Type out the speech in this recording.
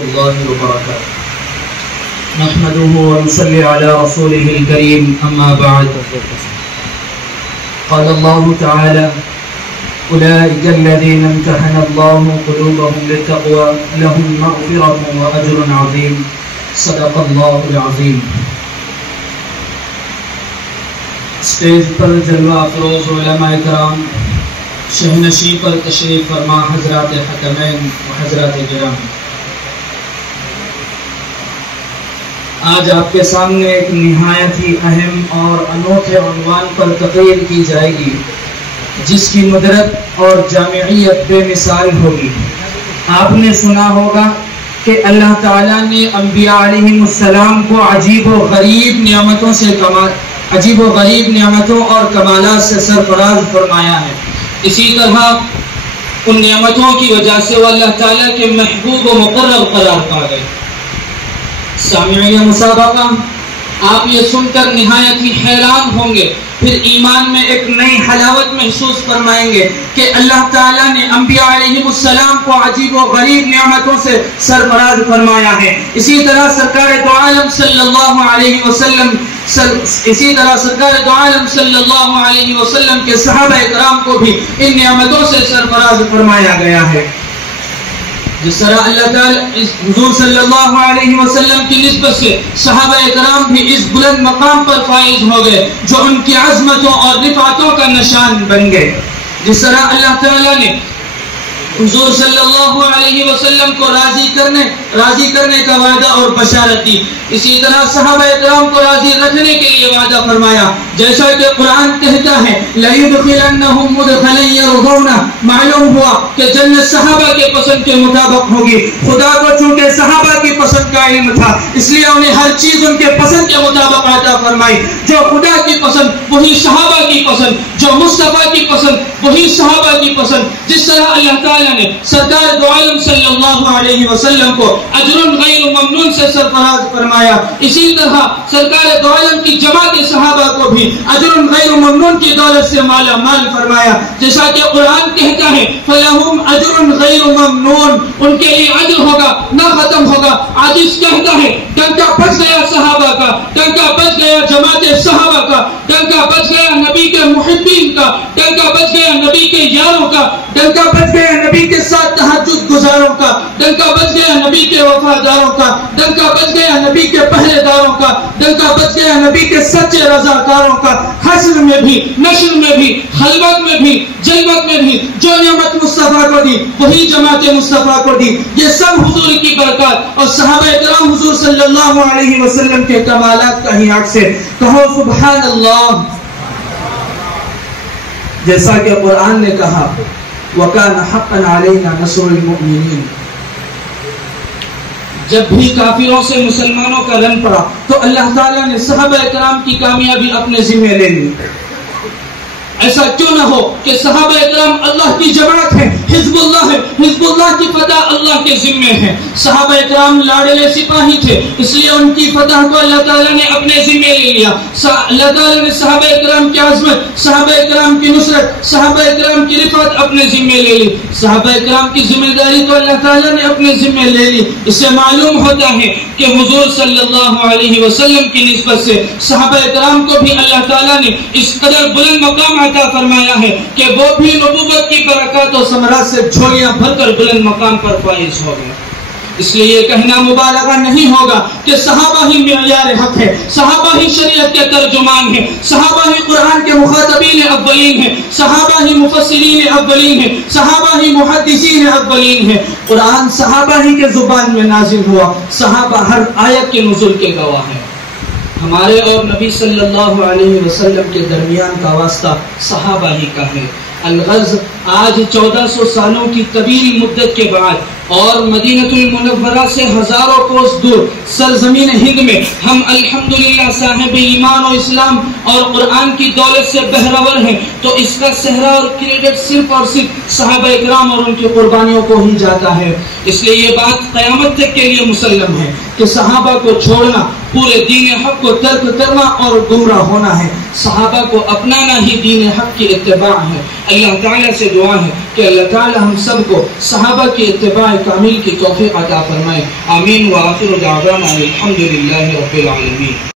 الله وبركاته. نحمده ونصلي على رسوله الكريم. أما بعد، قال الله تعالى: أولئك الذين امتحن الله قلوبهم للتقوى لهم مغفرة وأجر عظيم. صدق الله العظيم. اسٹیج پر جلوہ افروز علماء کرام، شہنشین پر تشریف فرما حضرات حکمین و حضرات کرام، آج آپ کے سامنے ایک نہایت ہی اہم اور انوکھے عنوان پر تقریر کی جائے گی جس کی مدرت اور جامعیت بے مثال ہوگی۔ آپ نے سنا ہوگا کہ اللہ تعالیٰ نے انبیاء علیہ السلام کو عجیب و غریب نعمتوں اور کمالات سے سرفراز فرمایا ہے۔ اسی طرح ان نعمتوں کی وجہ سے وہ اللہ تعالیٰ کے محبوب و مقرب قرار پا گئے۔ سامعین مسابقہ، آپ یہ سن کر نہایت ہی حیران ہوں گے، پھر ایمان میں ایک نئی حلاوت محسوس فرمائیں گے کہ اللہ تعالیٰ نے انبیاء علیہ السلام کو عجیب و غریب نعمتوں سے سرفراز فرمایا ہے۔ اسی طرح سرکار دو عالم صلی اللہ علیہ وسلم کے صحابہ اکرام کو بھی ان نعمتوں سے سرفراز فرمایا گیا ہے۔ جس طرح اللہ تعالیٰ حضور صلی اللہ علیہ وسلم کی نسبت سے صحابہ اکرام بھی اس بلند مقام پر فائز ہو گئے جو ان کی عظمتوں اور رفعتوں کا نشان بن گئے۔ جس طرح اللہ تعالیٰ نے حضور صلی اللہ علیہ وسلم کو راضی کرنے کا وعدہ اور بشارت دی، اسی طرح صحابہ اکرام کو راضی رکھنے کے لیے وعدہ فرمایا، جیسا کہ قرآن کہتا ہے لَيُدْخِلَنَّهُمْ مُدْخَلًا يَرْضَوْنَهُ۔ معلوم ہوا کہ جنت صحابہ کے پسند کے مطابق ہوگی۔ خدا کو چونکہ صحابہ کی پسند کا علم تھا، اس لیے انہیں ہر چیز ان کے پسند کے مطابق عطا فرمائی۔ جو خدا کی پسند وہی صحابہ کی پسند، جو مصطفیٰ کی پسند وہی صحابہ کی پسند۔ جس طرح اللہ تعالیٰ نے سرکار دو عالم صلی اللہ علیہ وسلم کو اجر غیر ممنون سے سرفراز فرمایا، اسی طرح سرکار دو عالم کی جماعت صحابہ کو بھی اجر غیر ممنون کی دولت سے مالا مال فرمایا، جیسا کہ قرآن کہتا ہے فَلَهُمْ أَجْرٌ غَيْرُ مَمْنُونَ، ان کے لیے اجر ہوگا نہ ختم ہوگا۔ حدیث کہتا ہے ڈنکا بچ گیا صحابہ کا، ڈنکا بچ گیا جماعت صحابہ کا، ڈنکا بچ گیا نبی کے محبین کا، ڈنکا بچ گیا نبی کے یاروں کا، ڈنکا بچ گیا نبی کے ساتھ تہجد گزاروں کا، ڈنکا بچ گیا نبی کے وفاداروں کا، ڈنکا بچ گیا نبی کے پہرے داروں کا، ڈنکا بچ گیا نبی کے سچے رضاکاروں کا۔ حشر میں بھی، نشر میں بھی، خلوت میں بھی، جلوت میں بھی جو نعمت مصطفیٰ کو دی وہی جماعت مصطفیٰ کو دی۔ یہ سب حضور کی برکات اور صحابہ اکرام حضور صلی اللہ علیہ وسلم کے کمالات کا ہی عکس ہے۔ کہو سبحان اللہ۔ جیسا کہ قرآن نے کہا وَكَانَ حَقًّا عَلَيْنَا نَصْرُ الْمُؤْمِنِينَ، جب بھی کافروں سے مسلمانوں کا رن پڑا تو اللہ تعالیٰ نے صحابہ اکرام کی کامیابی اپنے ذمہ لے لی۔ ایسا کیوں نہ ہو کہ صحابہ اکرام اللہ کی جماعت ہے، حزب اللہ ہے، حزب اللہ کی فتح اللہ کے ذمہ ہے۔ صحابہ اکرام لاڑلے سپاہی تھے، اس لیے ان کی فتح کو اللہ تعالیٰ نے اپنے ذمہ لے لیا۔ اللہ تعالیٰ نے صحابہ اکرام کی عظمت، صحابہ اکرام کی نصرت، صحابہ اکرام کی رفعت اپنے ذمہ لے لی۔ صحابہ اکرام کی ذمہ داری کو اللہ تعالیٰ نے اپنے ذمہ لے لی۔ اس سے معلوم ہوتا ہے کہ حضور صلی اللہ علیہ وسلم کی نسبت سے صحابہ اکرام کو بھی اللہ تعالیٰ نے اس قدر بلند مقام عطا فرمایا ہے کہ وہ بھی نبوت کی برکات و ثمرات سے جھولیاں بھر کر بلند مقام پر فائز ہو گئے۔ اس لیے یہ کہنا مبالغہ نہیں ہوگا کہ صحابہ ہی معیار حق ہے، صحابہ ہی شریعت کے ترجمان ہیں، صحابہ ہی قرآن کے مخاطبین اولین ہیں، صحابہ ہی مفسرین اولین ہیں، صحابہ ہی محدثین اولین ہیں۔ قرآن صحابہ ہی کے زبان میں نازل ہوا، صحابہ ہر آیت کے نزول کے گواہ ہیں۔ ہمارے اور نبی صلی اللہ علیہ وسلم کے درمیان کا واسطہ صحابہ ہی کا ہے۔ الغرض آج 1400 سالوں کی طویل مدت کے بعد اور مدینہ المنورہ سے ہزاروں کوس دور سرزمین ہند میں ہم الحمدللہ صاحب ایمان و اسلام اور قرآن کی دولت سے بہرور ہیں، تو اس کا صحرا اور کریڈٹ صرف اور صرف صحابہ اکرام اور ان کی قربانیوں کو ہی جاتا ہے۔ اس لیے یہ بات قیامت تک کے لیے مسلم ہے کہ صحابہ کو چھوڑنا پورے دین حق کو ترک کرنا اور گمراہ ہونا ہے۔ صحابہ کو اپنانا ہی دین حق کی اتباع ہے۔ اللہ تعالیٰ سے دعا ہے کہ اللہ تعالی ہم سب کو صحابہ کی اتباع کامل کی توفیق عطا فرمائے. آمین. وآخر دعوانا الحمدللہ رب العالمین.